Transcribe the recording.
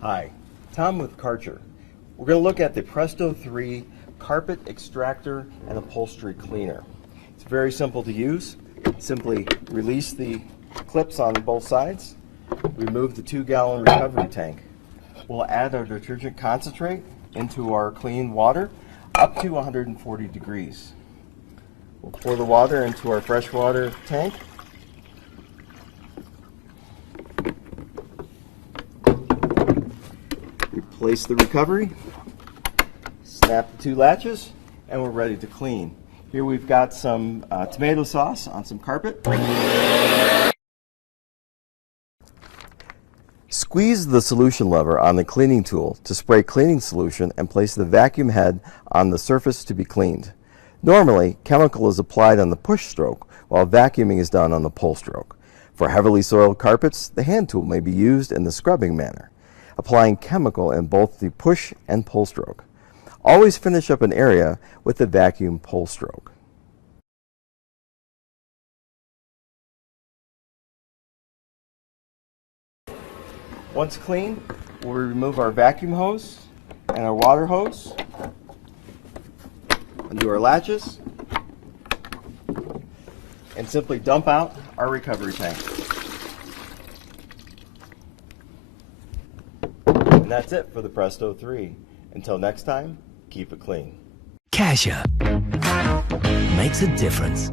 Hi, Tom with Karcher. We're going to look at the Presto 3 Carpet Extractor and Upholstery Cleaner. It's very simple to use. Simply release the clips on both sides, remove the 2-gallon recovery tank. We'll add our detergent concentrate into our clean water up to 140 degrees. We'll pour the water into our freshwater tank. Replace the recovery, snap the 2 latches, and we're ready to clean. Here we've got some tomato sauce on some carpet. Squeeze the solution lever on the cleaning tool to spray cleaning solution and place the vacuum head on the surface to be cleaned. Normally, chemical is applied on the push stroke while vacuuming is done on the pull stroke. For heavily soiled carpets, the hand tool may be used in the scrubbing manner, applying chemical in both the push and pull stroke. Always finish up an area with the vacuum pull stroke. Once clean, we'll remove our vacuum hose and our water hose, undo our latches, and simply dump out our recovery tank. And that's it for the Presto 3. Until next time, keep it clean. Karcher makes a difference.